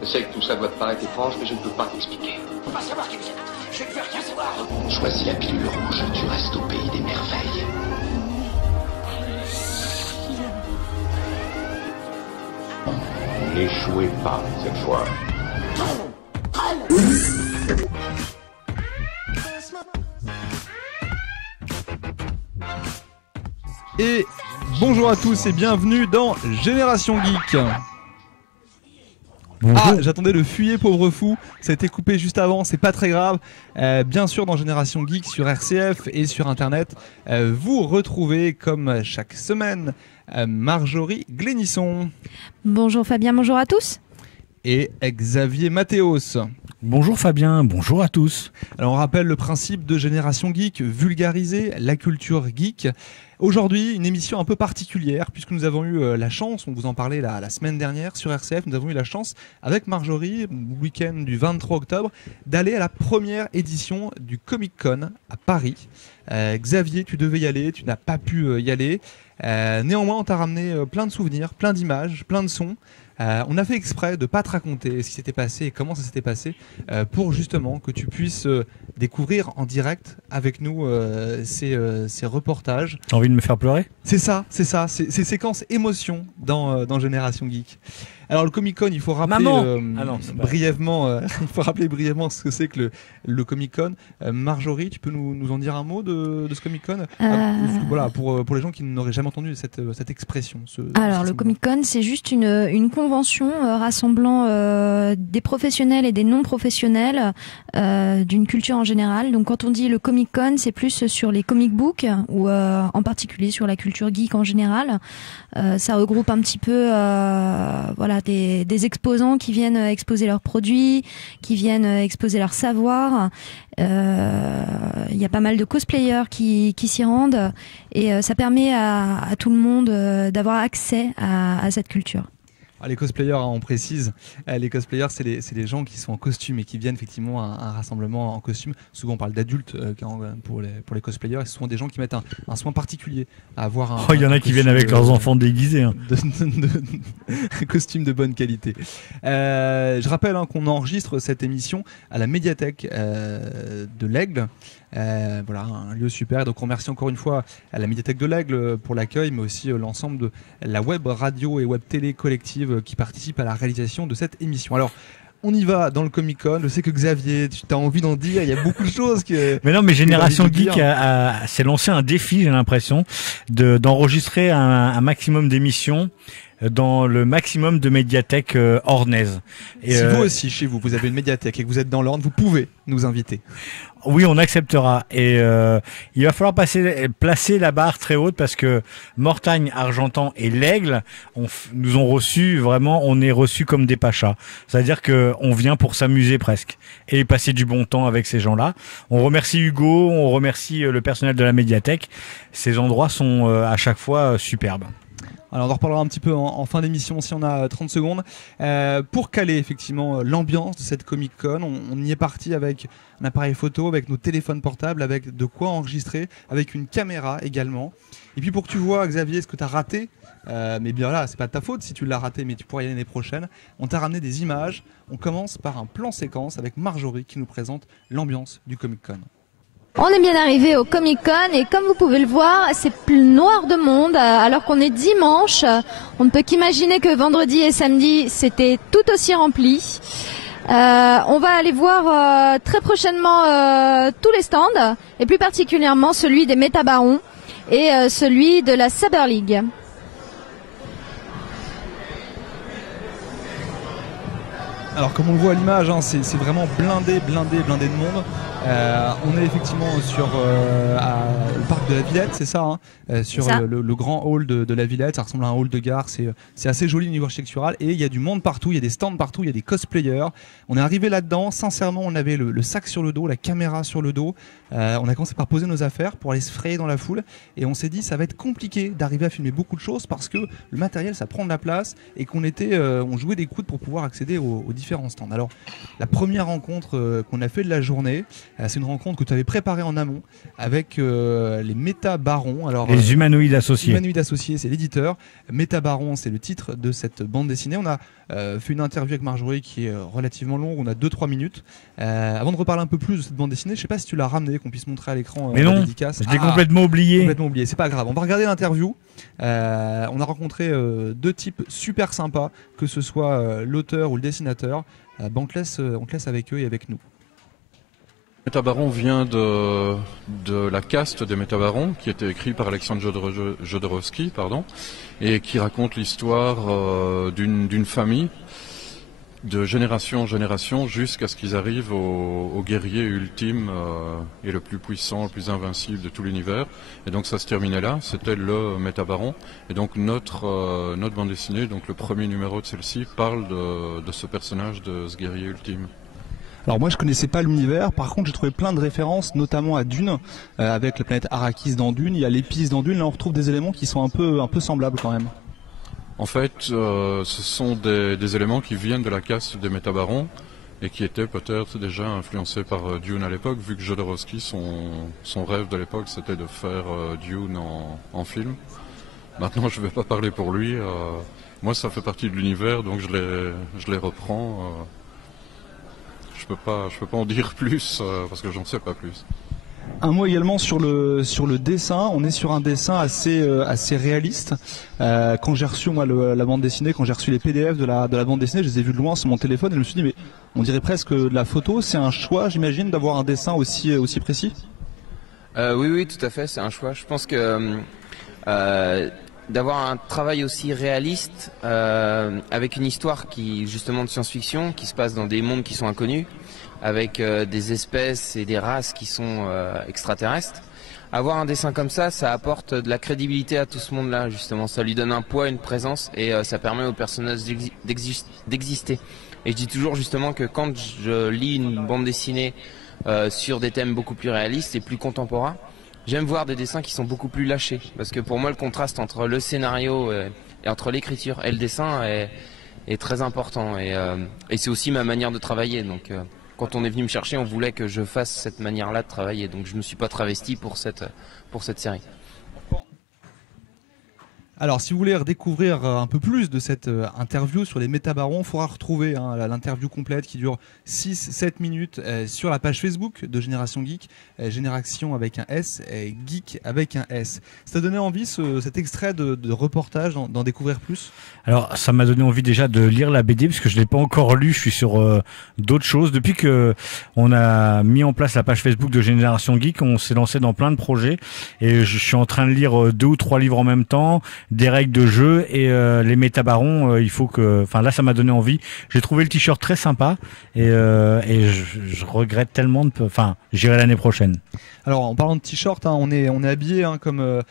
Je sais que tout ça doit te paraître étrange, mais je ne peux pas t'expliquer. Faut pas savoir qui vous êtes. Je ne veux rien savoir. Choisis la pilule rouge, tu restes au pays des merveilles. N'échouez pas cette fois. Et bonjour à tous et bienvenue dans Génération Geek. Bonjour. Ah, j'attendais le fuyer pauvre fou, ça a été coupé juste avant, c'est pas très grave. Bien sûr, dans Génération Geek sur RCF et sur internet, vous retrouvez comme chaque semaine Marjorie Glénisson. Bonjour Fabien, bonjour à tous. Et Xavier Mathéos. Bonjour Fabien, bonjour à tous. Alors on rappelle le principe de Génération Geek, vulgariser la culture geek. Aujourd'hui, une émission un peu particulière puisque nous avons eu la chance, on vous en parlait la semaine dernière sur RCF, nous avons eu la chance avec Marjorie, le week-end du 23 octobre, d'aller à la première édition du Comic Con à Paris. Xavier, tu devais y aller, tu n'as pas pu y aller. Néanmoins, on t'a ramené plein de souvenirs, plein d'images, plein de sons. On a fait exprès de ne pas te raconter ce qui s'était passé et comment ça s'était passé pour justement que tu puisses découvrir en direct avec nous ces reportages. T'as envie de me faire pleurer ? C'est ça, ces séquences émotions dans Génération Geek. Alors le Comic Con, il faut rappeler brièvement, il faut rappeler brièvement ce que c'est que le Comic Con. Marjorie, tu peux nous en dire un mot de ce Comic Con voilà, pour les gens qui n'auraient jamais entendu cette expression. Alors le Comic Con, c'est juste une convention rassemblant des professionnels et des non professionnels d'une culture en général. Donc quand on dit le Comic Con, c'est plus sur les comic books ou en particulier sur la culture geek en général. Ça regroupe un petit peu voilà, des exposants qui viennent exposer leurs produits, qui viennent exposer leur savoir. Il y a pas mal de cosplayers qui s'y rendent et ça permet à tout le monde d'avoir accès à cette culture. Les cosplayers, on précise, les cosplayers, c'est les gens qui sont en costume et qui viennent effectivement à un rassemblement en costume. Souvent, on parle d'adultes pour les cosplayers. Et ce sont des gens qui mettent un soin particulier à avoir un. Il y en a qui viennent avec leurs enfants déguisés. Hein. De costumes de bonne qualité. Je rappelle qu'on enregistre cette émission à la médiathèque de l'Aigle. Voilà, un lieu super. Donc on remercie encore une fois à la médiathèque de l'Aigle pour l'accueil, mais aussi l'ensemble de la web radio et web télé collective qui participent à la réalisation de cette émission. Alors on y va dans le Comic Con. Je sais que Xavier, tu as envie d'en dire. Il y a beaucoup de choses que. Mais non, mais Génération Geek s'est lancé un défi, j'ai l'impression, d'enregistrer un maximum d'émissions dans le maximum de médiathèques ornaises. Si vous aussi, chez vous, vous avez une médiathèque et que vous êtes dans l'Orne, vous pouvez nous inviter. Oui, on acceptera. Et il va falloir placer la barre très haute parce que Mortagne, Argentan et l'Aigle nous ont reçus, vraiment, on est reçus comme des pachas. C'est-à-dire qu'on vient pour s'amuser presque et passer du bon temps avec ces gens-là. On remercie Hugo, on remercie le personnel de la médiathèque. Ces endroits sont à chaque fois superbes. Alors on en reparlera un petit peu en fin d'émission si on a 30 secondes. Pour caler effectivement l'ambiance de cette Comic Con, on y est parti avec un appareil photo, avec nos téléphones portables, avec de quoi enregistrer, avec une caméra également. Et puis pour que tu vois, Xavier, ce que tu as raté, mais bien là, c'est pas de ta faute si tu l'as raté, mais tu pourras y aller l'année prochaine. On t'a ramené des images. On commence par un plan séquence avec Marjorie qui nous présente l'ambiance du Comic Con. On est bien arrivé au Comic Con et comme vous pouvez le voir, c'est plus noir de monde alors qu'on est dimanche. On ne peut qu'imaginer que vendredi et samedi, c'était tout aussi rempli. On va aller voir très prochainement tous les stands et plus particulièrement celui des Métabarons et celui de la Saber League. Alors comme on le voit à l'image, hein, c'est vraiment blindé de monde. On est effectivement sur le parc de la Villette, c'est ça, hein, sur le grand hall de la Villette. Ça ressemble à un hall de gare, c'est assez joli au niveau architectural et il y a du monde partout, il y a des stands partout, il y a des cosplayers. On est arrivé là-dedans, sincèrement on avait le sac sur le dos, la caméra sur le dos. On a commencé par poser nos affaires pour aller se frayer dans la foule et on s'est dit ça va être compliqué d'arriver à filmer beaucoup de choses parce que le matériel ça prend de la place et qu'on on jouait des coudes pour pouvoir accéder aux différents différents stands. Alors, la première rencontre qu'on a fait de la journée, c'est une rencontre que tu avais préparée en amont avec les Métabarons. Alors, Les humanoïdes associés. Humanoïdes associés, c'est l'éditeur. Métabarons, c'est le titre de cette bande dessinée. On a fait une interview avec Marjorie qui est relativement longue, on a 2-3 minutes. Avant de reparler un peu plus de cette bande dessinée, je ne sais pas si tu l'as ramené, qu'on puisse montrer à l'écran Mais la non, dédicace. je l'ai complètement oublié. Complètement oublié, c'est pas grave. On va regarder l'interview. On a rencontré deux types super sympas, que ce soit l'auteur ou le dessinateur. On te laisse avec eux et avec nous. Métabaron vient de la caste des Métabarons, qui était écrit par Alexandre Jodorowsky, et qui raconte l'histoire d'une famille de génération en génération jusqu'à ce qu'ils arrivent au guerrier ultime et le plus puissant, le plus invincible de tout l'univers. Et donc ça se terminait là, c'était le Métabaron. Et donc notre bande dessinée, donc le premier numéro de celle-ci, parle de ce personnage, de ce guerrier ultime. Alors moi je connaissais pas l'univers, par contre j'ai trouvé plein de références, notamment à Dune, avec la planète Arrakis dans Dune, il y a l'épice dans Dune, là on retrouve des éléments qui sont un peu semblables quand même. En fait, ce sont des éléments qui viennent de la caste des Métabarons et qui étaient peut-être déjà influencés par Dune à l'époque, vu que Jodorowsky, son rêve de l'époque c'était de faire Dune en film. Maintenant je ne vais pas parler pour lui, moi ça fait partie de l'univers donc je les reprends. Je peux pas en dire plus parce que j'en sais pas plus. Un mot également sur le dessin. On est sur un dessin assez réaliste. Quand j'ai reçu moi la bande dessinée, quand j'ai reçu les PDF de la bande dessinée, je les ai vus de loin sur mon téléphone et je me suis dit mais on dirait presque de la photo. C'est un choix, j'imagine, d'avoir un dessin aussi précis. Oui, tout à fait, c'est un choix. Je pense que d'avoir un travail aussi réaliste avec une histoire qui justement de science-fiction qui se passe dans des mondes qui sont inconnus avec des espèces et des races qui sont extraterrestres. Avoir un dessin comme ça apporte de la crédibilité à tout ce monde-là justement, ça lui donne un poids, une présence et ça permet aux personnages d'exister. Et je dis toujours justement que quand je lis une bande dessinée sur des thèmes beaucoup plus réalistes et plus contemporains, j'aime voir des dessins qui sont beaucoup plus lâchés, parce que pour moi le contraste entre le scénario et entre l'écriture et le dessin est très important et c'est aussi ma manière de travailler. Donc quand on est venu me chercher, on voulait que je fasse cette manière-là de travailler, donc je ne me suis pas travesti pour cette série. Alors, si vous voulez redécouvrir un peu plus de cette interview sur les Métabarons, il faudra retrouver l'interview complète qui dure 6-7 minutes sur la page Facebook de Génération Geek, Génération avec un S et Geek avec un S. Ça t'a donné envie, cet extrait de reportage, d'en découvrir plus? Alors, ça m'a donné envie déjà de lire la BD, parce que je ne l'ai pas encore lu, je suis sur d'autres choses. Depuis que on a mis en place la page Facebook de Génération Geek, on s'est lancé dans plein de projets, et je suis en train de lire 2 ou 3 livres en même temps, des règles de jeu et les Métabarons, il faut que, enfin là ça m'a donné envie. J'ai trouvé le t-shirt très sympa et je regrette tellement j'irai l'année prochaine. Alors en parlant de t-shirt, on est habillé comme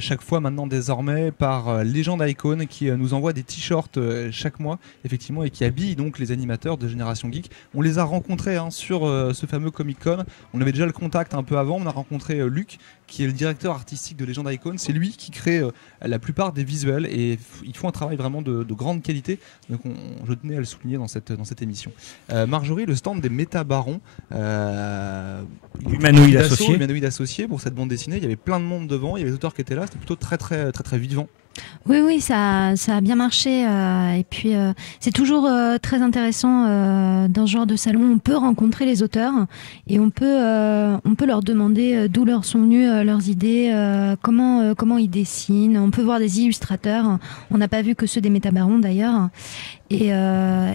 chaque fois maintenant désormais par Legend Icon qui nous envoie des t-shirts chaque mois effectivement et qui habille donc les animateurs de Génération Geek. On les a rencontrés sur ce fameux Comic Con. On avait déjà le contact un peu avant. On a rencontré Luc qui est le directeur artistique de Legend Icon. C'est lui qui crée la plupart des visuels et ils font un travail vraiment de grande qualité. Donc je tenais à le souligner dans cette émission. Marjorie, le stand des Métabarons, humanoïdes associés pour cette bande dessinée. Il y avait plein de monde devant. Il y avait des auteurs qui étaient là. C'était plutôt très vivant. Oui, ça a bien marché. Et puis, c'est toujours très intéressant dans ce genre de salon. On peut rencontrer les auteurs et on peut leur demander d'où leur sont venues leurs idées, comment ils dessinent. On peut voir des illustrateurs. On n'a pas vu que ceux des Métabarons d'ailleurs. Et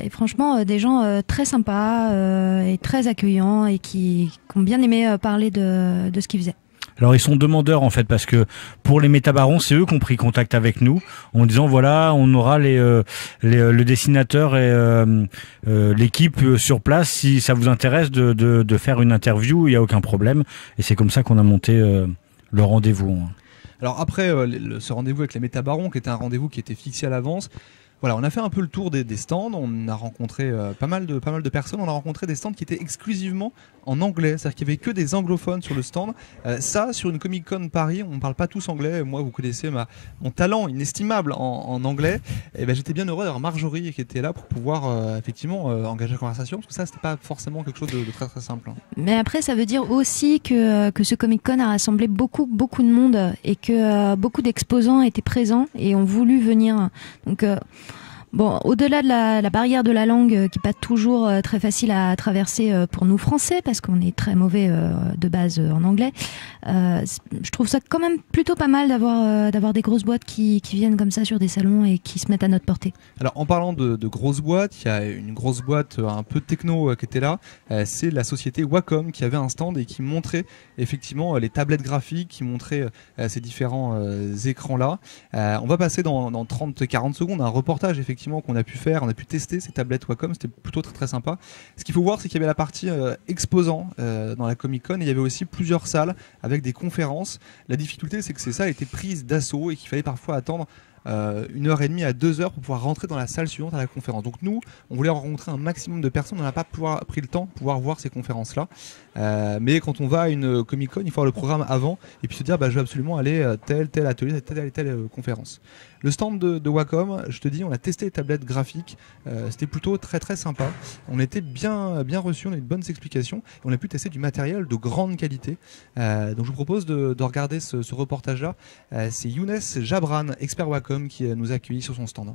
franchement, des gens très sympas et très accueillants et qui ont bien aimé parler de ce qu'ils faisaient. Alors ils sont demandeurs en fait, parce que pour les Métabarons, c'est eux qui ont pris contact avec nous en disant voilà, on aura le dessinateur et l'équipe sur place, si ça vous intéresse de faire une interview, il n'y a aucun problème. Et c'est comme ça qu'on a monté le rendez-vous. Alors après ce rendez-vous avec les Métabarons, qui était un rendez-vous qui était fixé à l'avance, Voilà, on a fait un peu le tour des stands, on a rencontré pas mal de personnes, on a rencontré des stands qui étaient exclusivement en anglais, c'est-à-dire qu'il n'y avait que des anglophones sur le stand. Ça, sur une Comic Con Paris, on ne parle pas tous anglais. Moi, vous connaissez mon talent inestimable en anglais. Et ben, j'étais bien heureux d'avoir Marjorie qui était là pour pouvoir effectivement engager la conversation, parce que ça, c'était pas forcément quelque chose de très très simple. Mais après, ça veut dire aussi que ce Comic Con a rassemblé beaucoup de monde et que beaucoup d'exposants étaient présents et ont voulu venir. Donc bon, au-delà de la barrière de la langue qui n'est pas toujours très facile à traverser pour nous Français, parce qu'on est très mauvais de base en anglais, je trouve ça quand même plutôt pas mal d'avoir des grosses boîtes qui viennent comme ça sur des salons et qui se mettent à notre portée. Alors en parlant de grosses boîtes, il y a une grosse boîte un peu techno qui était là, c'est la société Wacom qui avait un stand et qui montrait effectivement les tablettes graphiques, qui montrait ces différents écrans-là. On va passer dans 30-40 secondes un reportage effectivement qu'on a pu faire, on a pu tester ces tablettes Wacom, c'était plutôt très très sympa. Ce qu'il faut voir, c'est qu'il y avait la partie exposant dans la Comic Con et il y avait aussi plusieurs salles avec des conférences. La difficulté, c'est que ces salles étaient prises d'assaut et qu'il fallait parfois attendre 1h30 à 2h pour pouvoir rentrer dans la salle suivante à la conférence. Donc nous, on voulait rencontrer un maximum de personnes, on n'a pas pris le temps de pouvoir voir ces conférences-là. Mais quand on va à une Comic Con, il faut avoir le programme avant et puis se dire je vais absolument aller à tel atelier, telle conférence. Le stand de Wacom, je te dis, on a testé les tablettes graphiques, c'était plutôt très très sympa. On était bien reçus, on a eu de bonnes explications. On a pu tester du matériel de grande qualité. Donc je vous propose de regarder ce reportage-là. C'est Younes Jabran, expert Wacom, qui nous a accueillis sur son stand.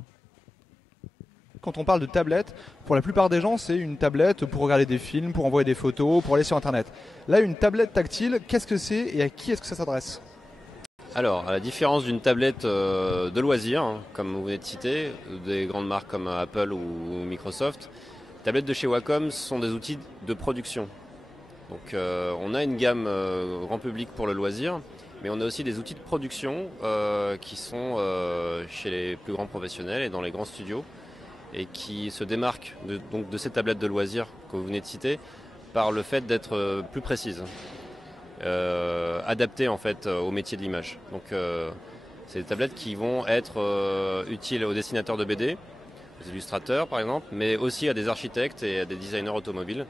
Quand on parle de tablette, pour la plupart des gens, c'est une tablette pour regarder des films, pour envoyer des photos, pour aller sur Internet. Là, une tablette tactile, qu'est-ce que c'est et à qui est-ce que ça s'adresse ? Alors, à la différence d'une tablette de loisirs, comme vous venez de citer, des grandes marques comme Apple ou Microsoft, les tablettes de chez Wacom sont des outils de production. Donc, on a une gamme grand public pour le loisir, mais on a aussi des outils de production qui sont chez les plus grands professionnels et dans les grands studios, et qui se démarquent de ces tablettes de loisirs que vous venez de citer par le fait d'être plus précises. Adaptées en fait au métier de l'image. Donc c'est des tablettes qui vont être utiles aux dessinateurs de BD, aux illustrateurs par exemple, mais aussi à des architectes et à des designers automobiles,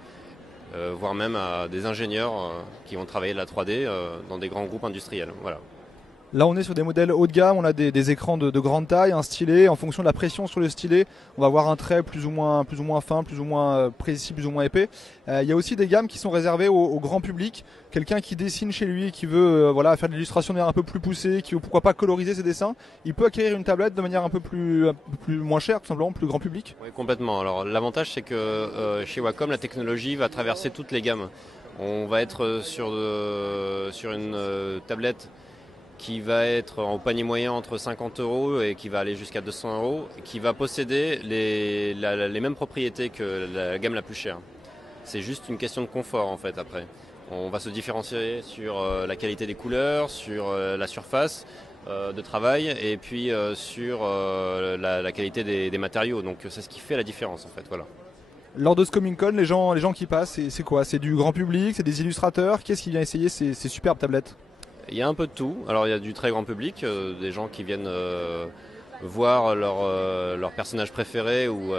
voire même à des ingénieurs qui vont travailler de la 3D dans des grands groupes industriels. Voilà. Là, on est sur des modèles haut de gamme, on a des écrans de grande taille, un stylet. En fonction de la pression sur le stylet, on va avoir un trait plus ou moins fin, plus ou moins précis, plus ou moins épais. Il y a aussi des gammes qui sont réservées au grand public. Quelqu'un qui dessine chez lui, qui veut faire de l'illustration de manière un peu plus poussée, qui veut pourquoi pas coloriser ses dessins, il peut acquérir une tablette de manière un peu plus moins chère, tout simplement, plus grand public. Oui, complètement. Alors l'avantage, c'est que chez Wacom, la technologie va traverser toutes les gammes. On va être sur une tablette qui va être en panier moyen entre 50 € et qui va aller jusqu'à 200 €, qui va posséder les mêmes propriétés que la gamme la plus chère. C'est juste une question de confort en fait après. On va se différencier sur la qualité des couleurs, sur la surface de travail et puis sur la qualité des matériaux. Donc c'est ce qui fait la différence en fait. Voilà. Lors de ce Comic Con, les gens qui passent, c'est quoi ? C'est du grand public, c'est des illustrateurs. Qui est-ce qui vient essayer ces superbes tablettes ? Il y a un peu de tout. Alors il y a du très grand public, des gens qui viennent voir leur personnage préféré ou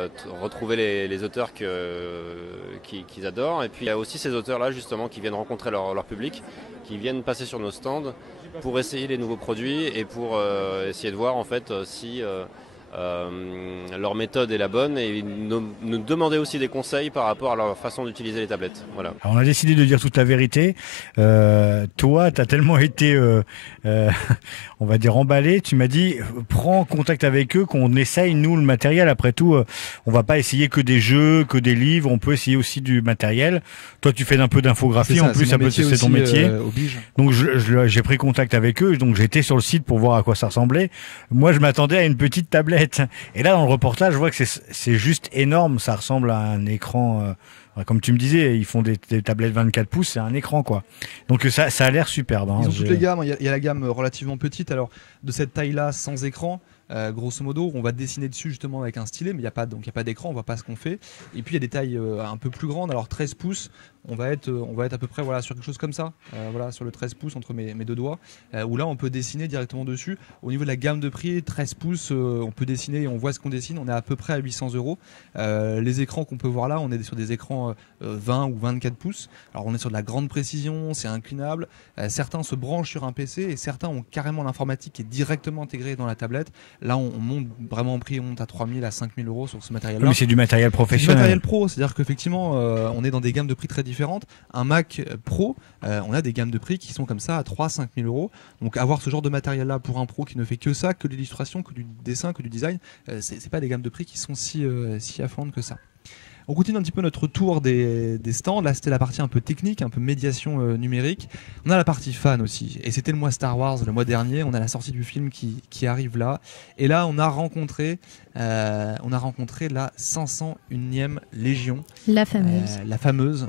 retrouver les auteurs qu'ils adorent. Et puis il y a aussi ces auteurs-là justement qui viennent rencontrer leur public, qui viennent passer sur nos stands pour essayer les nouveaux produits et pour essayer de voir en fait si leur méthode est la bonne et nous demander aussi des conseils par rapport à leur façon d'utiliser les tablettes. Voilà. Alors on a décidé de dire toute la vérité. Toi, tu as tellement été, on va dire, emballé. Tu m'as dit, prends contact avec eux, qu'on essaye, nous, le matériel. Après tout, on va pas essayer que des jeux, que des livres. On peut essayer aussi du matériel. Toi, tu fais un peu d'infographie. En plus, c'est ton métier. Donc, j'ai pris contact avec eux. Donc, j'étais sur le site pour voir à quoi ça ressemblait. Moi, je m'attendais à une petite tablette. Et là, dans le reportage, je vois que c'est juste énorme. Ça ressemble à un écran. Comme tu me disais, ils font des tablettes 24 pouces, c'est un écran quoi. Donc ça a l'air superbe. Ils ont toutes les gammes. Il y a la gamme relativement petite. Alors de cette taille-là, sans écran. Grosso modo, on va dessiner dessus justement avec un stylet, mais il n'y a pas d'écran, on voit pas ce qu'on fait. Et puis il y a des tailles un peu plus grandes, alors 13 pouces, on va être à peu près voilà, sur quelque chose comme ça, voilà, sur le 13 pouces entre mes deux doigts, où là on peut dessiner directement dessus. Au niveau de la gamme de prix, 13 pouces, on peut dessiner et on voit ce qu'on dessine, on est à peu près à 800 €. Les écrans qu'on peut voir là, on est sur des écrans 20 ou 24 pouces. Alors on est sur de la grande précision, c'est inclinable. Certains se branchent sur un PC et certains ont carrément l'informatique qui est directement intégrée dans la tablette. Là on monte vraiment en prix, on monte à 3 000 à 5 000 € sur ce matériel-là. Mais c'est du matériel professionnel. C'est du matériel pro, c'est-à-dire qu'effectivement on est dans des gammes de prix très différentes. Un Mac Pro, on a des gammes de prix qui sont comme ça à 3 000 à 5 000 €. Donc avoir ce genre de matériel-là pour un pro qui ne fait que ça, que de l'illustration, que du dessin, que du design, c'est pas des gammes de prix qui sont si affolantes que ça. On continue un petit peu notre tour des stands. Là, c'était la partie un peu technique, un peu médiation numérique. On a la partie fan aussi. Et c'était le mois Star Wars, le mois dernier. On a la sortie du film qui arrive là. Et là, on a rencontré la 501e Légion. La fameuse. La fameuse.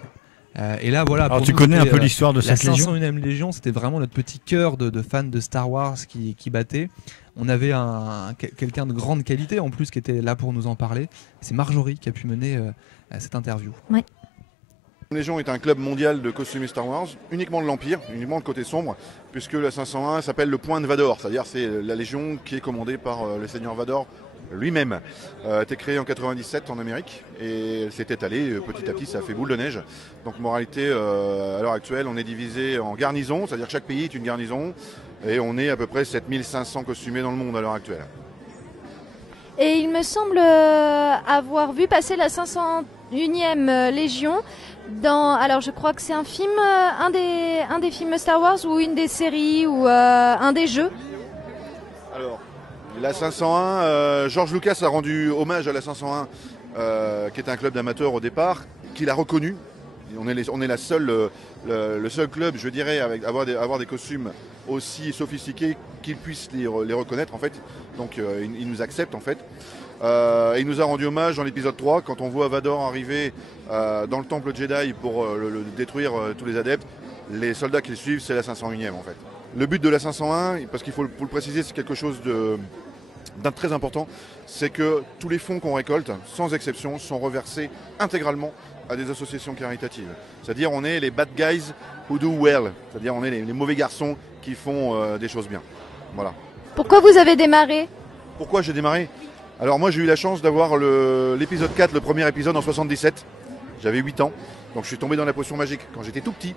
Et là, voilà. Alors, tu connais un peu l'histoire de cette Légion ? La 501e Légion, c'était vraiment notre petit cœur de fans de Star Wars qui battait. On avait quelqu'un de grande qualité en plus qui était là pour nous en parler. C'est Marjorie qui a pu mener cette interview. Ouais. La Légion est un club mondial de costumés Star Wars, uniquement de l'Empire, uniquement le côté sombre, puisque la 501 s'appelle le Point de Vador, c'est-à-dire c'est la Légion qui est commandée par le Seigneur Vador lui-même. A été créé en 97 en Amérique et elle s'est étalée petit à petit, ça a fait boule de neige. Donc moralité, à l'heure actuelle, on est divisé en garnisons, c'est-à-dire que chaque pays est une garnison et on est à peu près 7500 costumés dans le monde à l'heure actuelle. Et il me semble avoir vu passer la 501e Légion dans, alors je crois que c'est un film, un des films Star Wars ou une des séries ou un des jeux. Alors, la 501, George Lucas a rendu hommage à la 501, qui est un club d'amateurs au départ, qu'il a reconnu. On est le seul club, je dirais, avec avoir des costumes aussi sophistiqués qu'il puisse les reconnaître en fait. Donc il nous accepte en fait. Il nous a rendu hommage dans l'épisode 3 quand on voit Vador arriver dans le temple Jedi pour détruire tous les adeptes. Les soldats qui le suivent, c'est la 501e en fait. Le but de la 501, parce qu'il faut le préciser, c'est quelque chose d'un très important, c'est que tous les fonds qu'on récolte, sans exception, sont reversés intégralement à des associations caritatives. C'est-à-dire on est les bad guys who do well, c'est-à-dire on est les mauvais garçons qui font des choses bien. Voilà. Pourquoi vous avez démarré ? Pourquoi j'ai démarré ? Alors moi j'ai eu la chance d'avoir l'épisode 4, le premier épisode en 77. J'avais 8 ans, donc je suis tombé dans la potion magique quand j'étais tout petit.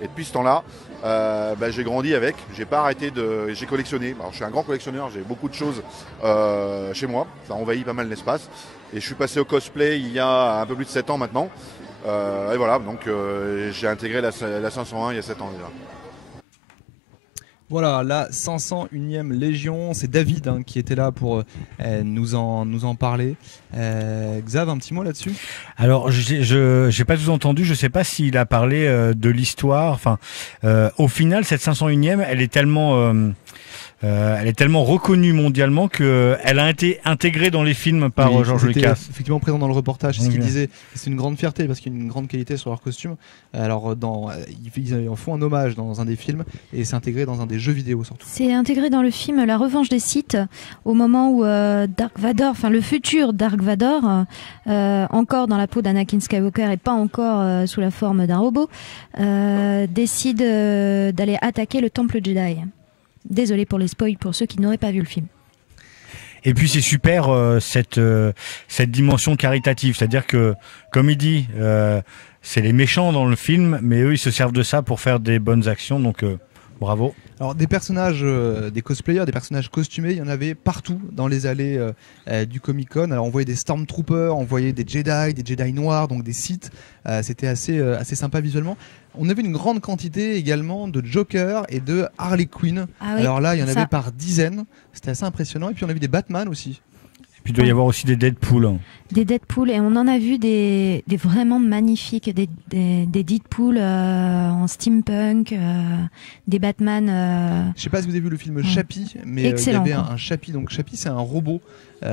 Et depuis ce temps-là, j'ai grandi avec, j'ai pas arrêté j'ai collectionné. Alors je suis un grand collectionneur, j'ai beaucoup de choses chez moi, ça envahit pas mal l'espace. Et je suis passé au cosplay il y a un peu plus de 7 ans maintenant. Et voilà, donc j'ai intégré la 501 il y a 7 ans déjà. Voilà, la 501e Légion, c'est David qui était là pour nous en parler. Xav, un petit mot là-dessus ? Alors, je n'ai pas tout entendu, je ne sais pas s'il a parlé de l'histoire. Enfin, au final, cette 501e, elle est tellement reconnue mondialement qu'elle a été intégrée dans les films par George Lucas. Effectivement présent dans le reportage, c'est ce qu'il disait. C'est une grande fierté parce qu'il y a une grande qualité sur leurs costumes. Alors ils en font un hommage dans un des films et c'est intégré dans un des jeux vidéo surtout. C'est intégré dans le film La Revanche des Sith au moment où Dark Vador, enfin le futur Dark Vador, encore dans la peau d'Anakin Skywalker et pas encore sous la forme d'un robot, décide d'aller attaquer le temple Jedi. Désolé pour les spoils pour ceux qui n'auraient pas vu le film. Et puis c'est super cette dimension caritative, c'est-à-dire que, comme il dit, c'est les méchants dans le film, mais eux ils se servent de ça pour faire des bonnes actions, donc bravo. Alors des personnages, des cosplayers, des personnages costumés, il y en avait partout dans les allées du Comic-Con. Alors on voyait des Stormtroopers, on voyait des Jedi noirs, donc des Sith. C'était assez sympa visuellement. On avait une grande quantité également de Joker et de Harley Quinn. Ah oui, alors là, il y en avait par dizaines. C'était assez impressionnant. Et puis on a vu des Batman aussi. Et puis il doit y avoir aussi des Deadpool. Des Deadpool, et on en a vu des vraiment magnifiques, des Deadpool en steampunk, des Batman. Je ne sais pas si vous avez vu le film Chappie, mais il y avait un Chappie. Donc Chappie, c'est un robot.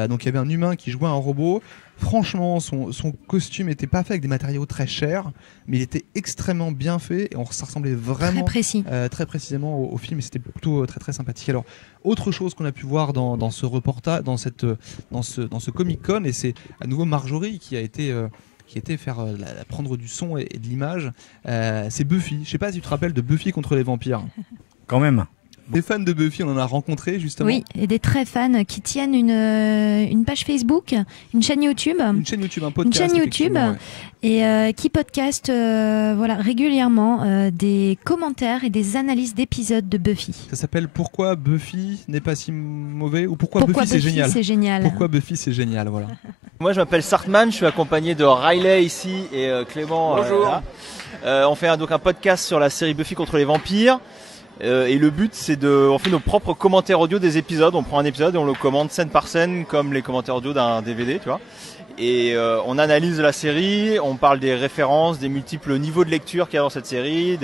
Donc il y avait un humain qui jouait un robot. Franchement, son costume n'était pas fait avec des matériaux très chers, mais il était extrêmement bien fait et ça ressemblait vraiment très précisément au film et c'était plutôt très très sympathique. Alors, autre chose qu'on a pu voir dans ce reportage, dans ce Comic-Con, et c'est à nouveau Marjorie qui a été qui était prendre du son et de l'image. C'est Buffy. Je sais pas si tu te rappelles de Buffy contre les vampires. Quand même. Des fans de Buffy, on en a rencontré justement. Oui, et des très fans qui tiennent une page Facebook, une chaîne YouTube. Une chaîne YouTube, un podcast. Une chaîne YouTube et qui podcast régulièrement des commentaires et des analyses d'épisodes de Buffy. Ça s'appelle Pourquoi Buffy n'est pas si mauvais ou Pourquoi Buffy c'est génial. Pourquoi Buffy c'est génial, voilà. Moi je m'appelle Sartman, je suis accompagné de Riley ici et Clément. Bonjour. On fait donc un podcast sur la série Buffy contre les vampires. Et le but c'est on fait nos propres commentaires audio des épisodes. On prend un épisode et on le commente scène par scène comme les commentaires audio d'un DVD, tu vois. Et on analyse la série, on parle des références, des multiples niveaux de lecture qu'il y a dans cette série,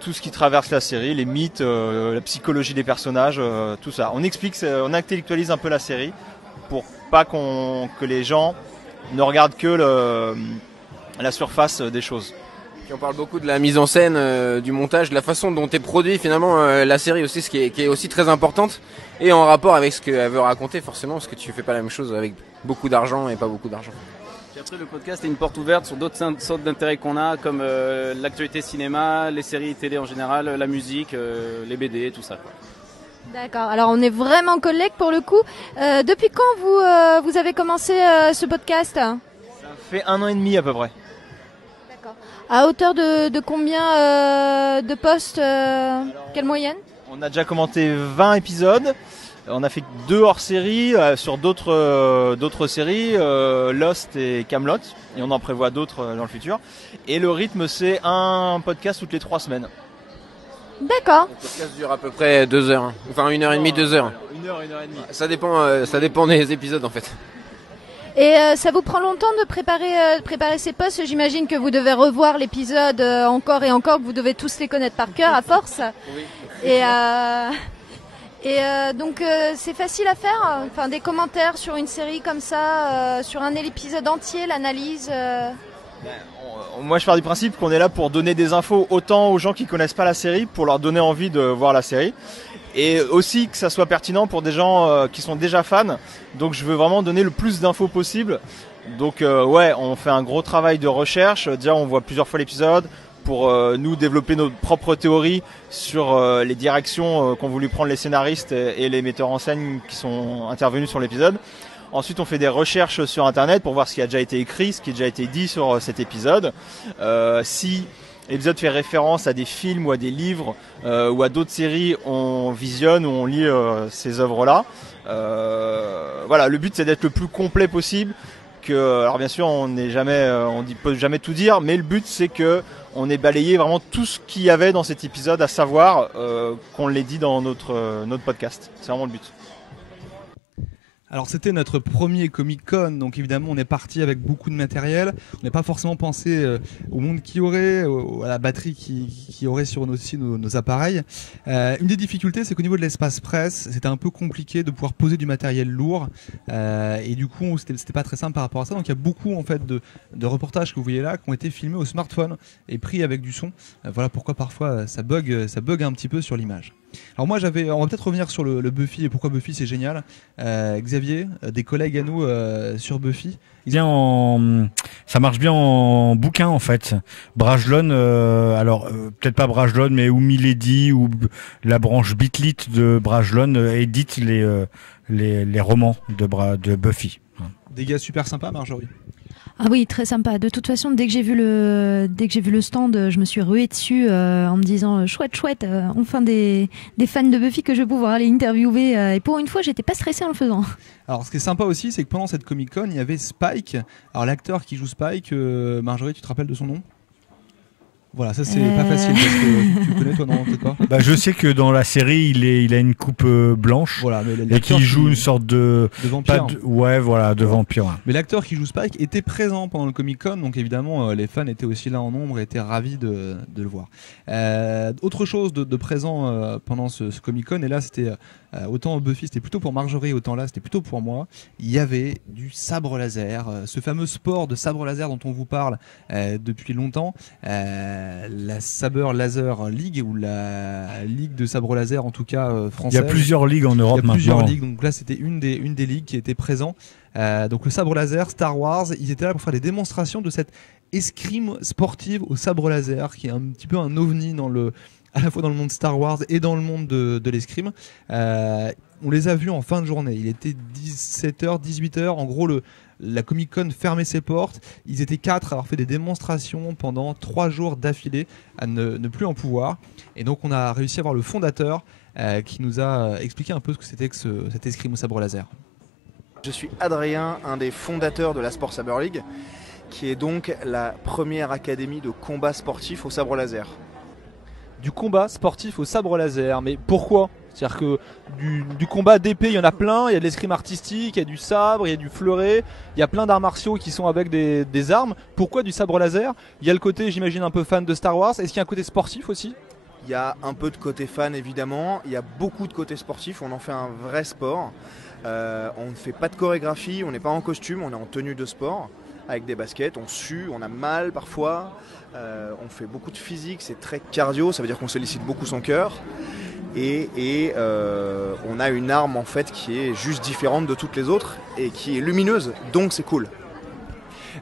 tout ce qui traverse la série, les mythes, la psychologie des personnages, tout ça. On intellectualise un peu la série pour pas que les gens ne regardent que la surface des choses. On parle beaucoup de la mise en scène, du montage, de la façon dont est produit finalement la série aussi, ce qui est aussi très importante et en rapport avec ce qu'elle veut raconter forcément, parce que tu fais pas la même chose avec beaucoup d'argent et pas beaucoup d'argent. Puis après le podcast est une porte ouverte sur d'autres sortes d'intérêts qu'on a, comme l'actualité cinéma, les séries télé en général, la musique, les BD, tout ça. D'accord, alors on est vraiment collègues pour le coup. Depuis quand vous avez commencé ce podcast ? Ça fait 1 an et demi à peu près. À hauteur de combien de postes quelle moyenne ? On a déjà commenté 20 épisodes. On a fait 2 hors-série sur d'autres séries, Lost et Camelot. Et on en prévoit d'autres dans le futur. Et le rythme, c'est un podcast toutes les 3 semaines. D'accord. Le podcast dure à peu près 2 heures. Enfin 1h30, 2 heures. 1 heure et demie. Ça dépend des épisodes en fait. Et ça vous prend longtemps de préparer ces posts ? J'imagine que vous devez revoir l'épisode encore et encore, que vous devez tous les connaître par cœur à force. Oui. Et donc c'est facile à faire, enfin des commentaires sur une série comme ça, sur un épisode entier, l'analyse. Moi je pars du principe qu'on est là pour donner des infos autant aux gens qui connaissent pas la série, pour leur donner envie de voir la série. Et aussi que ça soit pertinent pour des gens qui sont déjà fans. Donc je veux vraiment donner le plus d'infos possible. Donc on fait un gros travail de recherche. Déjà on voit plusieurs fois l'épisode pour nous développer nos propres théories sur les directions qu'ont voulu prendre les scénaristes et les metteurs en scène qui sont intervenus sur l'épisode. Ensuite on fait des recherches sur internet pour voir ce qui a déjà été écrit, ce qui a déjà été dit sur cet épisode. Si l'épisode fait référence à des films ou à des livres ou à d'autres séries, on visionne ou on lit ces œuvres-là. Voilà, le but c'est d'être le plus complet possible. Alors bien sûr, on peut jamais tout dire, mais le but c'est que on ait balayé vraiment tout ce qu'il y avait dans cet épisode, à savoir qu'on l'ait dit dans notre podcast. C'est vraiment le but. Alors c'était notre premier Comic-Con, donc évidemment on est parti avec beaucoup de matériel. On n'a pas forcément pensé au monde qu'il y aurait, à la batterie qu'il y aurait sur nos appareils. Une des difficultés, c'est qu'au niveau de l'espace presse, c'était un peu compliqué de pouvoir poser du matériel lourd. Et du coup, c'était pas très simple par rapport à ça. Donc il y a beaucoup en fait de reportages que vous voyez là qui ont été filmés au smartphone et pris avec du son. Voilà pourquoi parfois ça bug un petit peu sur l'image. Alors moi on va peut-être revenir sur le Buffy et pourquoi Buffy c'est génial. Xavier, des collègues à nous sur Buffy. Ça marche bien en bouquin en fait. Brajlon, peut-être pas Brajlon, mais ou Milady ou la branche Bitlit de Brajlon édite les romans de Buffy. Des gars super sympas, Marjorie. Ah oui, très sympa. De toute façon, dès que j'ai vu le stand, je me suis ruée dessus en me disant chouette, enfin des fans de Buffy que je vais pouvoir aller interviewer. Et pour une fois, j'étais pas stressée en le faisant. Alors, ce qui est sympa aussi, c'est que pendant cette Comic-Con, il y avait Spike. Alors, l'acteur qui joue Spike, Marjorie, tu te rappelles de son nom ? Voilà, ça c'est pas facile parce que tu connais toi, non, peut-être pas. Bah, je sais que dans la série il a une coupe blanche, voilà, et qu'il joue une sorte de vampire. De vampire. Ouais. Mais l'acteur qui joue Spike était présent pendant le Comic-Con, donc évidemment les fans étaient aussi là en nombre et étaient ravis de le voir. Autre chose de présent pendant ce Comic-Con, et là c'était autant Buffy c'était plutôt pour Marjorie, autant là c'était plutôt pour moi. Il y avait du sabre laser, ce fameux sport de sabre laser dont on vous parle depuis longtemps. La Saber Laser League ou la Ligue de sabre laser en tout cas française. Il y a plusieurs ligues en Europe maintenant. Il y a plusieurs ligues, donc là c'était une des ligues qui était présente. Donc le sabre laser, Star Wars, ils étaient là pour faire des démonstrations de cette escrime sportive au sabre laser, qui est un petit peu un ovni à la fois dans le monde Star Wars et dans le monde de l'escrime. On les a vus en fin de journée. Il était 17h, 18h. En gros, la Comic Con fermait ses portes. Ils étaient 4 à avoir fait des démonstrations pendant 3 jours d'affilée à ne plus en pouvoir. Et donc, on a réussi à voir le fondateur qui nous a expliqué un peu ce que c'était que cet escrime au sabre laser. Je suis Adrien, un des fondateurs de la Sport Saber League, qui est donc la première académie de combat sportif au sabre laser. Du combat sportif au sabre laser, mais pourquoi? C'est-à-dire que du combat d'épée, il y en a plein, il y a de l'escrime artistique, il y a du sabre, il y a du fleuret, il y a plein d'arts martiaux qui sont avec des armes. Pourquoi du sabre laser? Il y a le côté, j'imagine, un peu fan de Star Wars. Est-ce qu'il y a un côté sportif aussi? Il y a un peu de côté fan évidemment, il y a beaucoup de côté sportif, on en fait un vrai sport. On ne fait pas de chorégraphie, on n'est pas en costume, on est en tenue de sport. Avec des baskets, on sue, on a mal parfois, on fait beaucoup de physique, c'est très cardio, ça veut dire qu'on sollicite beaucoup son cœur et on a une arme en fait qui est juste différente de toutes les autres et qui est lumineuse, donc c'est cool.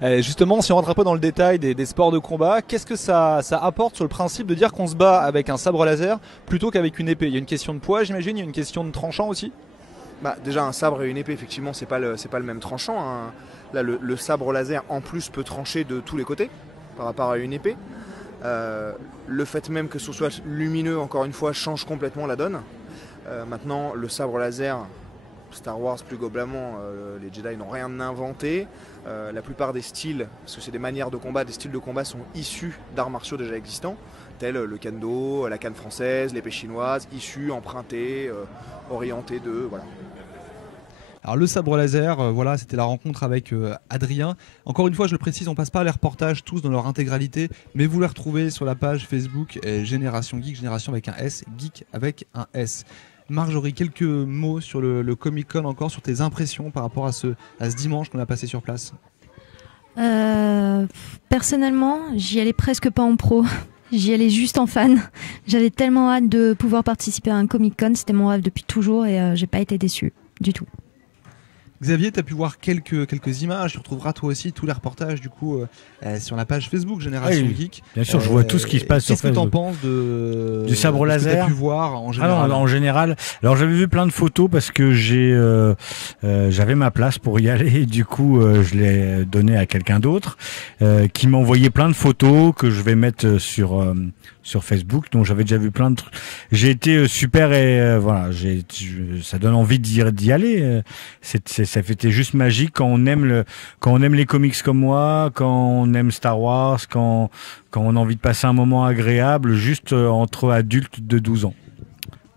Justement, si on rentre un peu dans le détail des sports de combat, qu'est-ce que ça apporte sur le principe de dire qu'on se bat avec un sabre laser plutôt qu'avec une épée? Il y a une question de poids, j'imagine, il y a une question de tranchant aussi? Déjà un sabre et une épée, effectivement, c'est pas le même tranchant, hein. Là, le sabre laser en plus peut trancher de tous les côtés par rapport à une épée. Le fait même que ce soit lumineux, encore une fois, change complètement la donne. Maintenant, le sabre laser, Star Wars plus globalement, les Jedi n'ont rien inventé. La plupart des styles, parce que c'est des manières de combat, des styles de combat sont issus d'arts martiaux déjà existants, tels le kendo, la canne française, l'épée chinoise, issus, empruntés, orientés de... Voilà. Alors le sabre laser, voilà, c'était la rencontre avec Adrien. Encore une fois, je le précise, on passe pas les reportages tous dans leur intégralité, mais vous les retrouvez sur la page Facebook Génération Geek, Génération avec un S, Geek avec un S. Marjorie, quelques mots sur le Comic Con encore, sur tes impressions par rapport à ce dimanche qu'on a passé sur place. Personnellement, j'y allais presque pas en pro. J'y allais juste en fan. J'avais tellement hâte de pouvoir participer à un Comic Con, c'était mon rêve depuis toujours et j'ai pas été déçue du tout. Xavier, tu as pu voir quelques images, tu retrouveras toi aussi tous les reportages du coup sur la page Facebook Génération Geek. Bien sûr, je vois tout ce qui se passe sur Facebook. Qu'est-ce que tu en penses du sabre laser? Que tu as pu voir en général? En général, alors j'avais vu plein de photos parce que j'avais ma place pour y aller et du coup je l'ai donné à quelqu'un d'autre qui m'a envoyé plein de photos que je vais mettre sur Facebook, donc j'avais déjà vu plein de trucs. J'ai été super et voilà, ça donne envie d'y aller. Ça fait juste magique quand on aime les comics comme moi, quand on aime Star Wars, quand on a envie de passer un moment agréable juste entre adultes de 12 ans.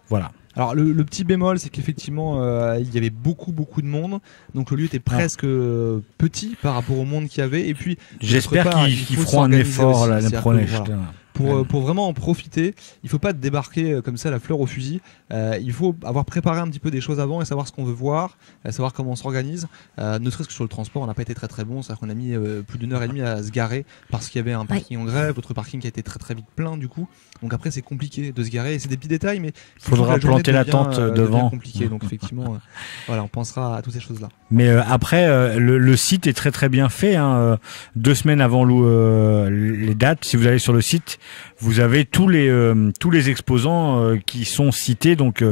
Voilà. Alors le petit bémol, c'est qu'effectivement il y avait beaucoup de monde, donc le lieu était presque petit par rapport au monde qu'il y avait. Et puis j'espère qu'ils feront un effort l'année prochaine. Pour vraiment en profiter, il ne faut pas débarquer comme ça la fleur au fusil. Il faut avoir préparé un petit peu des choses avant et savoir ce qu'on veut voir, savoir comment on s'organise. Ne serait-ce que sur le transport, on n'a pas été très bon. C'est-à-dire qu'on a mis plus d'une heure et demie à se garer parce qu'il y avait un parking en grève, votre parking qui a été très vite plein du coup. Donc après c'est compliqué de se garer. Et c'est des petits détails, mais il faudra planter la tente devant. Compliqué. Donc effectivement, voilà, on pensera à toutes ces choses-là. Mais après, le site est très bien fait. 2 semaines avant les dates, si vous allez sur le site, vous avez tous les exposants qui sont cités, donc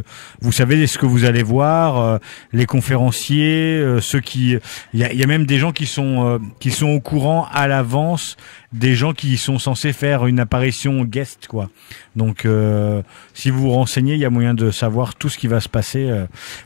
vous savez ce que vous allez voir, les conférenciers, il y a même des gens qui sont au courant à l'avance, des gens qui sont censés faire une apparition guest quoi. Donc si vous vous renseignez, il y a moyen de savoir tout ce qui va se passer.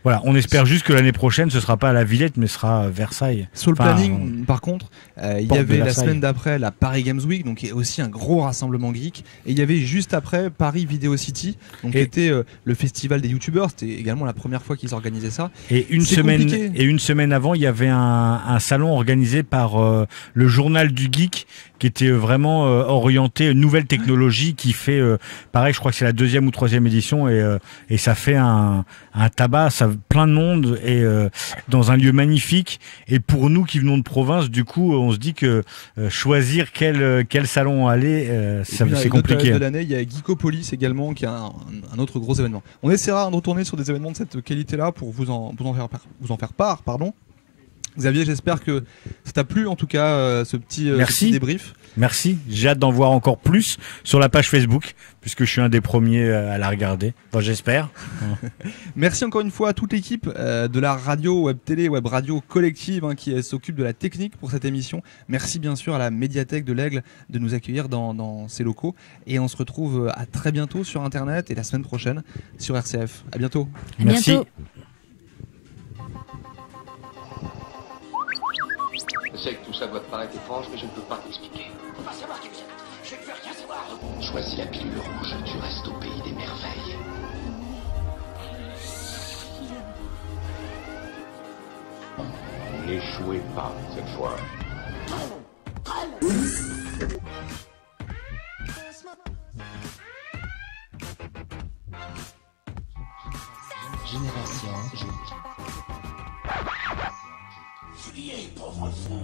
Voilà, on espère juste que l'année prochaine ce sera pas à la Villette mais ce sera à Versailles. Sur le planning par contre, il y avait la semaine d'après la Paris Games Week, donc qui est aussi un gros rassemblement geek, et il y avait juste après Paris Video City, donc qui était le festival des youtubeurs. C'était également la première fois qu'ils organisaient ça. Et une semaine avant, il y avait un salon organisé par le Journal du Geek qui était vraiment orienté nouvelle technologie, qui fait pareil, je crois que c'est la 2e ou 3e édition et ça fait un tabac, ça plein de monde et dans un lieu magnifique. Et pour nous qui venons de province, du coup, on se dit que choisir quel salon aller, c'est compliqué. De l'année, il y a Geekopolis également, qui est un autre gros événement. On essaiera de retourner sur des événements de cette qualité-là pour vous en faire part, pardon. Xavier, j'espère que ça t'a plu en tout cas ce petit débrief. Merci, j'ai hâte d'en voir encore plus sur la page Facebook, puisque je suis un des premiers à la regarder. Enfin, j'espère. Merci encore une fois à toute l'équipe de la radio, web télé, web radio collective qui s'occupe de la technique pour cette émission. Merci bien sûr à la médiathèque de l'Aigle de nous accueillir dans ses locaux. Et on se retrouve à très bientôt sur Internet et la semaine prochaine sur RCF. À bientôt. Merci. Bientôt. Je sais que tout ça doit te paraître étrange, mais je ne peux pas t'expliquer. On va savoir qui vous êtes. Je ne veux rien savoir. Choisis la pilule rouge, tu restes au pays des merveilles. N'échouez pas cette fois. Génération Geek. Fuyez, pauvre fou.